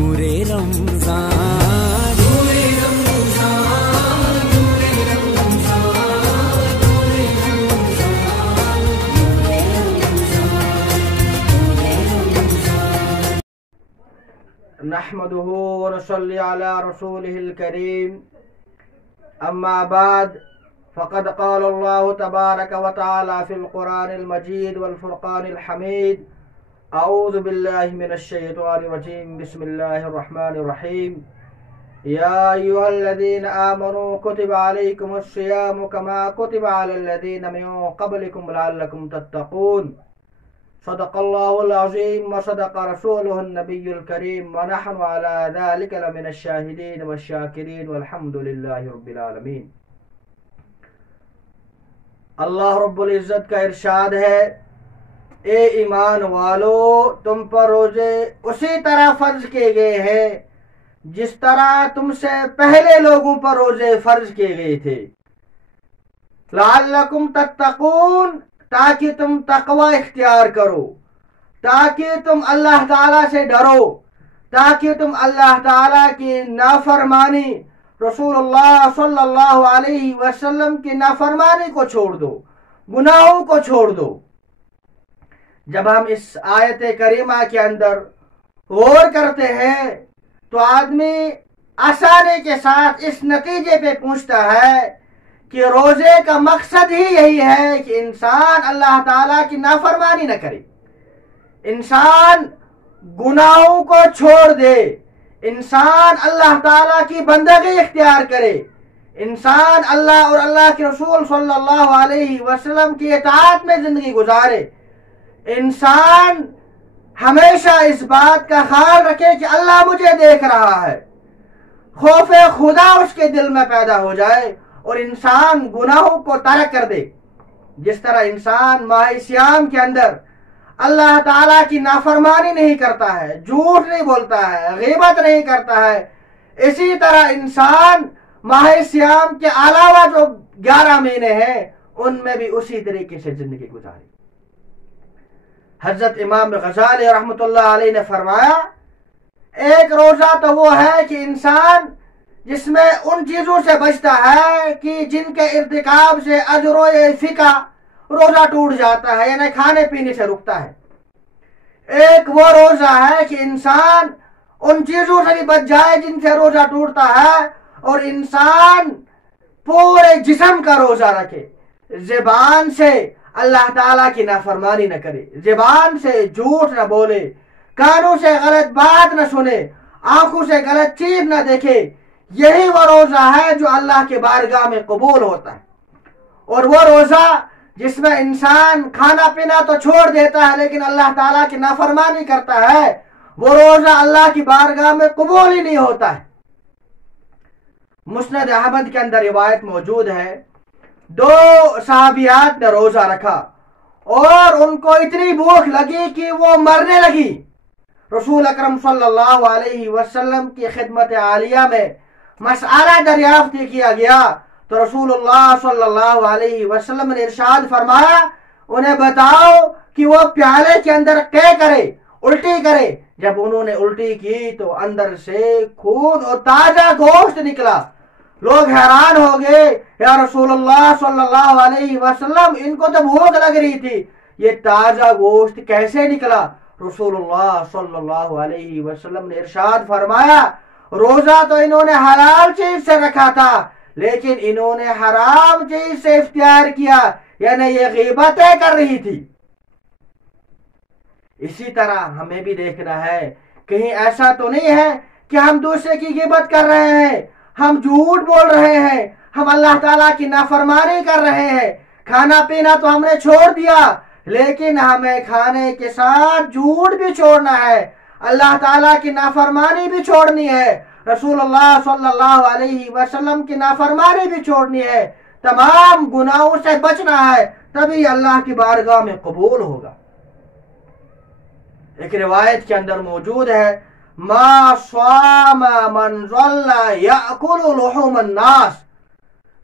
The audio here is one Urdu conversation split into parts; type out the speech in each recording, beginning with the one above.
نور رمضان، نور رمضان، نور رمضان، نور رمضان، نحمده ونصلي على رسوله الكريم. أما بعد، فقد قال الله تبارك وتعالى في القرآن المجيد والفرقان الحميد: أعوذ بالله من الشيطان الرجيم، بسم الله الرحمن الرحيم. يا أيها الذين آمنوا كتب عليكم الصيام كما كتب على الذين من قبلكم لعلكم تتقون. صدق الله العظيم وصدق رسوله النبي الكريم، ونحن على ذلك لمن الشاهدين والشاكرين والحمد لله رب العالمين. اللہ رب العزت کا ارشاد ہے: اے ایمان والو، تم پر روزے اسی طرح فرض کیے گئے ہیں جس طرح تم سے پہلے لوگوں پر روزے فرض کیے گئے تھے، لعلکم تتقون، تاکہ تم تقوی اختیار کرو، تاکہ تم اللہ تعالیٰ سے ڈرو، تاکہ تم اللہ تعالیٰ کی نافرمانی، رسول اللہ صلی اللہ علیہ وسلم کی نافرمانی کو چھوڑ دو، گناہوں کو چھوڑ دو. جب ہم اس آیت کریمہ کے اندر غور کرتے ہیں تو آدمی آسانی کے ساتھ اس نتیجے پہ پہنچتا ہے کہ روزے کا مقصد ہی یہی ہے کہ انسان اللہ تعالیٰ کی نافرمانی نہ کرے، انسان گناہوں کو چھوڑ دے، انسان اللہ تعالیٰ کی بندگی اختیار کرے، انسان اللہ اور اللہ کے رسول صلی اللہ علیہ وسلم کی اطاعت میں زندگی گزارے. انسان ہمیشہ اس بات کا خیال رکھے کہ اللہ مجھے دیکھ رہا ہے، خوف خدا اس کے دل میں پیدا ہو جائے اور انسان گناہوں کو ترک کر دے. جس طرح انسان ماہ سیام کے اندر اللہ تعالیٰ کی نافرمانی نہیں کرتا ہے، جھوٹ نہیں بولتا ہے، غیبت نہیں کرتا ہے، اسی طرح انسان ماہ سیام کے علاوہ جو 11 مہینے ہیں ان میں بھی اسی طریقے سے زندگی گزاری. حضرت امام غزالی رحمۃ اللہ علیہ نے فرمایا: ایک روزہ تو وہ ہے کہ انسان جس میں ان چیزوں سے بچتا ہے کہ جن کے ارتکاب سے اجر و فقہ روزہ ٹوٹ جاتا ہے، یعنی کھانے پینے سے رکتا ہے. ایک وہ روزہ ہے کہ انسان ان چیزوں سے بھی بچ جائے جن سے روزہ ٹوٹتا ہے، اور انسان پورے جسم کا روزہ رکھے، زبان سے اللہ تعالیٰ کی نافرمانی نہ کرے، زبان سے جھوٹ نہ بولے، کانوں سے غلط بات نہ سنے، آنکھوں سے غلط چیز نہ دیکھے. یہی وہ روزہ ہے جو اللہ کے بارگاہ میں قبول ہوتا ہے. اور وہ روزہ جس میں انسان کھانا پینا تو چھوڑ دیتا ہے لیکن اللہ تعالیٰ کی نافرمانی کرتا ہے، وہ روزہ اللہ کی بارگاہ میں قبول ہی نہیں ہوتا ہے. مسند احمد کے اندر روایت موجود ہے، 2 صحابیات نے روزہ رکھا اور ان کو اتنی بھوک لگی کہ وہ مرنے لگی. رسول اکرم صلی اللہ علیہ وسلم کی خدمت عالیہ میں مسئلہ دریافت کیا گیا تو رسول اللہ صلی اللہ علیہ وسلم نے ارشاد فرمایا: انہیں بتاؤ کہ وہ پیالے کے اندر کیا کرے، الٹی کرے. جب انہوں نے الٹی کی تو اندر سے خون اور تازہ گوشت نکلا. لوگ حیران ہو گئے، یا رسول اللہ صلی اللہ علیہ وسلم، ان کو تو بھوک لگ رہی تھی، یہ تازہ گوشت کیسے نکلا؟ رسول اللہ صلی اللہ علیہ وسلم نے ارشاد فرمایا: روزہ تو انہوں نے حلال چیز سے رکھا تھا لیکن انہوں نے حرام چیز سے افطار کیا، یعنی یہ غیبتیں کر رہی تھی. اسی طرح ہمیں بھی دیکھنا ہے، کہیں ایسا تو نہیں ہے کہ ہم دوسرے کی غیبت کر رہے ہیں، ہم جھوٹ بول رہے ہیں، ہم اللہ تعالیٰ کی نافرمانی کر رہے ہیں. کھانا پینا تو ہم نے چھوڑ دیا لیکن ہمیں کھانے کے ساتھ جھوٹ بھی چھوڑنا ہے، اللہ تعالیٰ کی نافرمانی بھی چھوڑنی ہے، رسول اللہ صلی اللہ علیہ وسلم کی نافرمانی بھی چھوڑنی ہے. تمام گناہوں سے بچنا ہے، تبھی اللہ کی بارگاہ میں قبول ہوگا. ایک روایت کے اندر موجود ہے: ما صام من ظل یأکل لحوم الناس،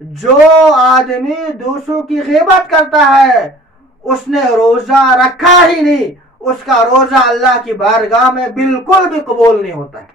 جو آدمی دوسروں کی غیبت کرتا ہے اس نے روزہ رکھا ہی نہیں، اس کا روزہ اللہ کی بارگاہ میں بالکل بھی قبول نہیں ہوتا ہے.